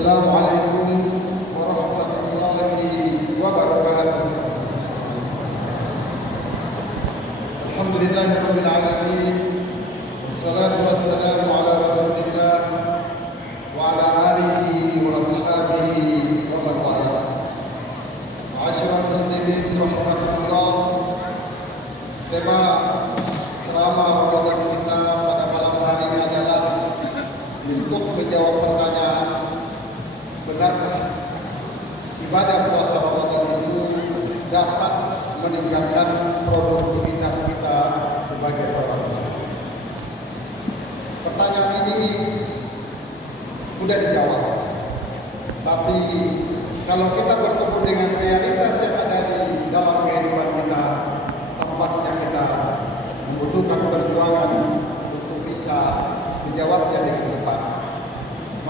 Assalamualaikum warahmatullahi wabarakatuh. Alhamdulillahirabbil alamin. Wassalatu wassalamu ala Rasulillah wa ala alihi wa ashabihi wa man wala. Ma'asyiral muslimin rahimakumullah. Tema ceramah Ramadan kita pada malam hari ini adalah untuk menjawab pertanyaan, benarkah ibadah puasa Ramadan itu dapat meningkatkan produktivitas kita sebagai seorang muslim? Pertanyaan ini mudah dijawab, tapi kalau kita bertemu dengan realitas yang ada di dalam kehidupan kita, tampaknya kita membutuhkan perjuangan untuk bisa menjawabnya dengan tepat.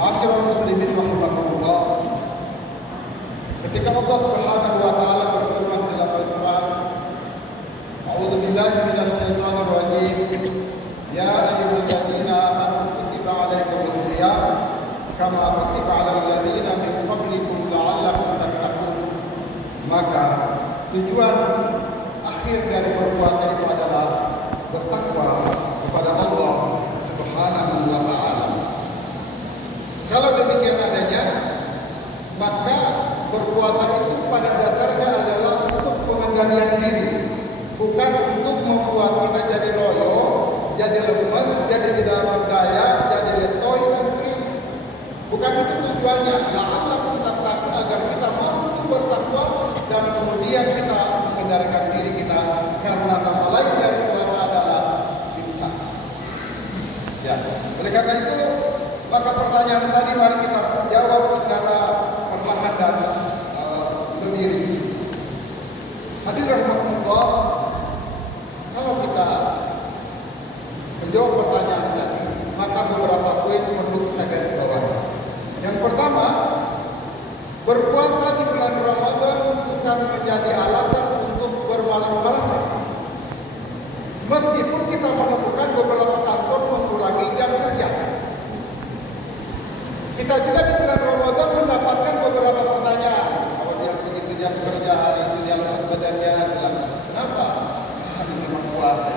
Ma'asyiral muslimin rahimakumullah. Ketika Allah Subhanahu wa taala berfirman dalam Al-Qur'an, A'udzu billahi minasyaitonir rajim. Ya ayyuhalladzina amanu kutiba 'alaikumus shiyam kama kutiba 'alal ladzina min qablikum la'allakum tattaqun. Maka tujuan akhir dari berpuasa itu adalah bertakwa kepada Allah Subhanahu wa taala. Kalau demikian adanya, maka berpuasa itu pada dasarnya adalah untuk pengendalian diri, bukan untuk membuat kita jadi loyo, jadi lemes, jadi tidak berdaya, jadi letoy dan sebagainya. Bukan itu tujuannya. La'allakum tattaqun, agar kita mampu bertakwa dan kemudian kita mengendalikan diri kita, karena nama lain dari puasa adalah imsak. Ya, oleh karena itu, maka pertanyaan tadi mari kita jawab secara perlahan dan lebih rinci. Hadirin rahimakumullah, kalau kita menjawab pertanyaan tadi, maka beberapa poin perlu kita garis bawahi. Yang pertama, berpuasa di bulan Ramadan bukan menjadi alasan untuk bermalas-malasan. Meskipun kita menemukan beberapa kantor mengurangi jam kerja, kita juga di bulan Ramadan mendapatkan beberapa pertanyaan. Kalau dia begitu jam kerja, hari itu dia lepas badannya, bilang, kenapa? Hari memang puasa.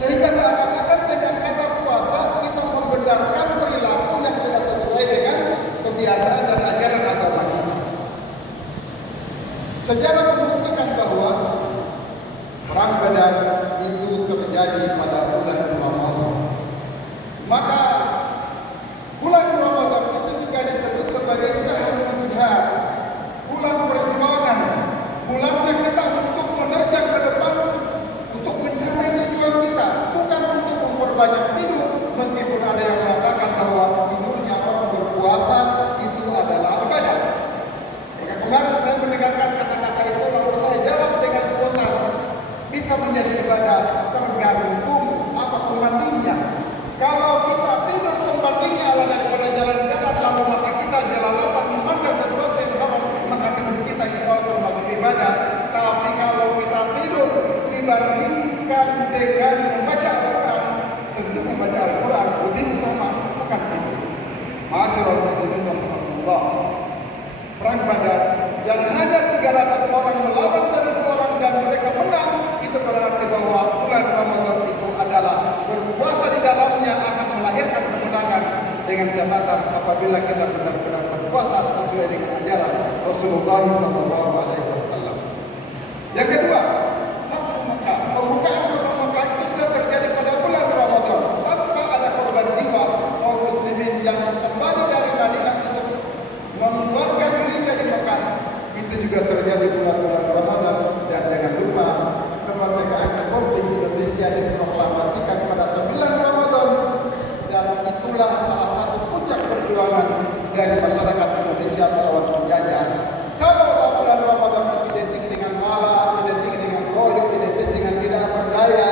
Sehingga seakan-akan dengan kata puasa kita membenarkan perilaku yang tidak sesuai dengan kebiasaan dan ajaran agama kita. Sejarah membuktikan bahwa perang Badar itu terjadi pada bulan Ramadan. Maka bulan Ramadan itu juga disebut sebagai syahrul jihad, bulan perjuangan, bulannya kita untuk menerjang ke depan, untuk mencapai tujuan kita, bukan untuk memperbanyak tidur. Meskipun ada yang mengatakan bahwa tidurnya orang berpuasa itu adalah ibadah. Maka kemarin saya mendengarkan kata-kata itu, lalu saya jawab dengan spontan, bisa menjadi ibadah tergantung apa pembandingnya. Kalau kita tidur pembandingnya adalah daripada jalan-jalan, lalu maka kita jalan-jalan memandang sesuatu yang haram, maka tidur kita insya Allah termasuk ibadah. Tapi kalau kita tidur dibandingkan dengan membaca Al-Quran, tentu membaca Al-Quran lebih utama, bukan tidur. Ma'asyiral muslimin rahimakumullah. Perang Badar yang hanya 300 orang melawan 1.000 orang dan mereka menang, itu berarti bahwa bulan Ramadan itu adalah berpuasa di dalamnya akan melahirkan kemenangan, dengan catatan apabila kita benar-benar berpuasa sesuai dengan ajaran Rasulullah SAW. Yang kedua, Fathu Makkah, pembukaan kota Makkah itu juga terjadi pada bulan Ramadan tanpa ada korban jiwa kaum muslimin yang kembali dari Madinah untuk menguatkan dirinya di Makkah. Itu juga terjadi bulan-bulan Ramadan. Dan jangan lupa, kemerdekaan Republik Indonesia diproklamasikan pada 9 Ramadan, dan itulah salah satu puncak perjuangan dari masyarakat Indonesia melawan penjajah. Kalau bulan Ramadan itu identik dengan malam, identik dengan goyok, identik dengan tidak berdaya,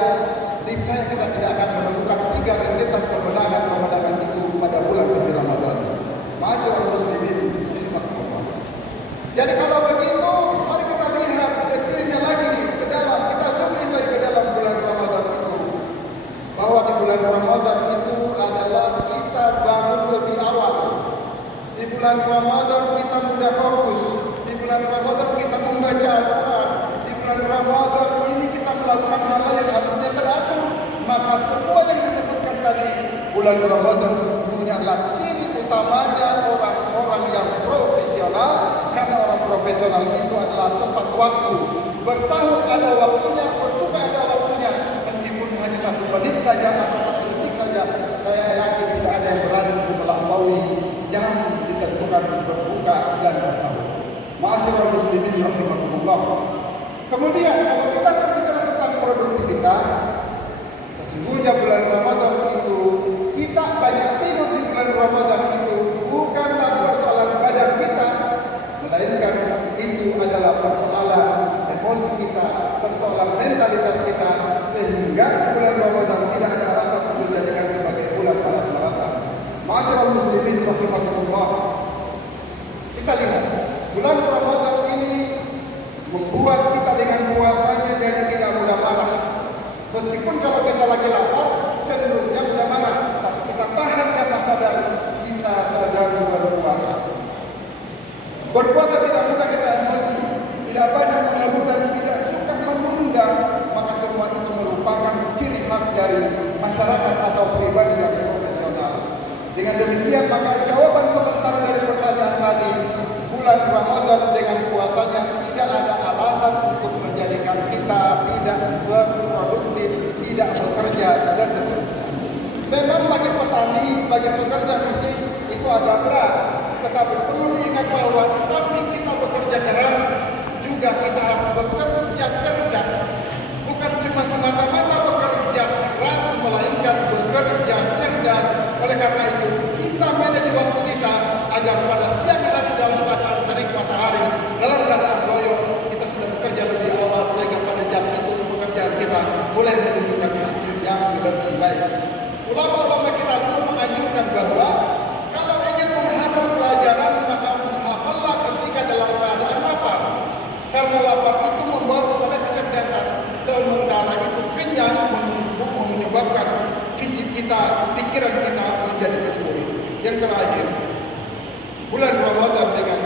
niscaya kita tidak akan menemukan 3 rentetan kemenangan itu pada bulan suci Ramadan. Ma'asyiral muslimin. Jadi kalau begitu, mari kita bulan Ramadan kita mudah fokus, di bulan Ramadan kita membaca Al-Quran, di bulan Ramadan ini kita melakukan hal-hal yang harusnya teratur. Maka semua yang disebutkan tadi, bulan Ramadan sesungguhnya adalah ciri utamanya orang-orang yang profesional. Karena orang profesional itu adalah tepat waktu, bersahur ada waktunya, berbuka ada waktunya, meskipun hanya 1 menit saja atau 1 detik saja. Saya yakin tidak ada yang berani melampaui jam ditentukan berbuka dan bersahur. Ma'asyiral muslimin rahimakumullah. Kemudian kalau kita berbicara tentang produktivitas, sesungguhnya bulan Ramadan itu kita banyak tidur di bulan Ramadan itu bukanlah persoalan badan kita, melainkan itu adalah persoalan emosi kita, persoalan mentalitas kita, sehingga bulan Ramadan tidak ada alasan untuk dijadikan sebagai bulan malas-malasan. Ma'asyiral muslimin rahimakumullah. Kita lihat bulan Ramadan ini membuat kita dengan puasanya jadi tidak mudah marah. Meskipun kalau kita lagi lapar cenderungnya mudah marah, tapi kita tahan karena sadar kita sedang berpuasa. Berpuasa tidak mudah, kita emosi, tidak banyak mengeluh dan tidak suka menunda, maka semua itu merupakan ciri khas dari masyarakat atau pribadi yang profesional. Dengan demikian maka jawaban sementara dari pertanyaan tadi, bulan Ramadan dengan puasanya tidak ada alasan untuk menjadikan kita tidak berproduktif, tidak bekerja dan seterusnya. Memang bagi petani, bagi pekerja fisik itu agak berat, tetapi perlu diingat bahwa di samping kita bekerja keras, juga kita harus bekerja cerdas. Bukan cuma semata-mata bekerja keras, melainkan bekerja cerdas. Oleh karena itu, kita manage waktu kita agar pada siang hari dalam keadaan terik matahari, dalam keadaan loyo, kita sudah bekerja lebih awal sehingga pada jam itu pekerjaan kita mulai menunjukkan hasil yang lebih baik. Ulama-ulama kita dulu menganjurkan bahwa kalau ingin menghafal pelajaran maka menghafallah ketika dalam keadaan lapar. Karena lapar itu membawa kepada kecerdasan, sementara itu kenyang menyebabkan fisik kita, pikiran kita menjadi terpuruk. Yang terakhir, bulan Ramadan dengan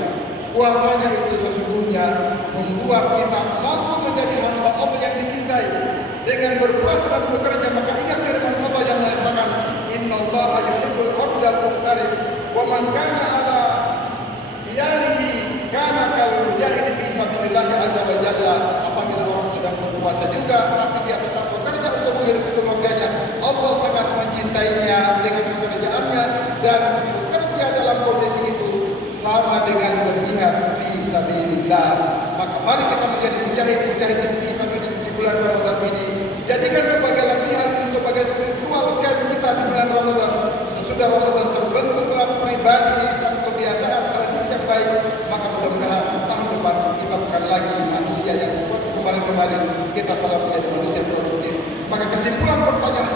puasanya itu sesungguhnya membuat kita mampu menjadi hamba Allah yang dicintai. Dengan berpuasa dan bekerja maka ingat firman Allah yang mengatakan innallaha yuhibbul 'abdal muqtarib wa man kana ala diyanihi kana kal mujahid fi sabilillah azza wa jalla. Apabila orang sedang berpuasa juga tapi dia tetap bekerja untuk menghidupi keluarganya, Allah sangat mencintainya dengan pekerjaannya, dan bekerja dalam kondisi itu sama dengan berjihad fi sabilillah. Maka mari kita menjadi mujahid fi sabilillah di bulan Ramadan ini. Jadikan sebagai latihan, sebagai spiritual camp kita di bulan Ramadan. Sesudah Ramadan terbentuklah pribadi, satu kebiasaan, tradisi yang baik, maka mudah-mudahan tahun depan kita bukan lagi manusia yang seperti kemarin-kemarin, kita telah menjadi manusia produktif. Maka kesimpulan pertanyaan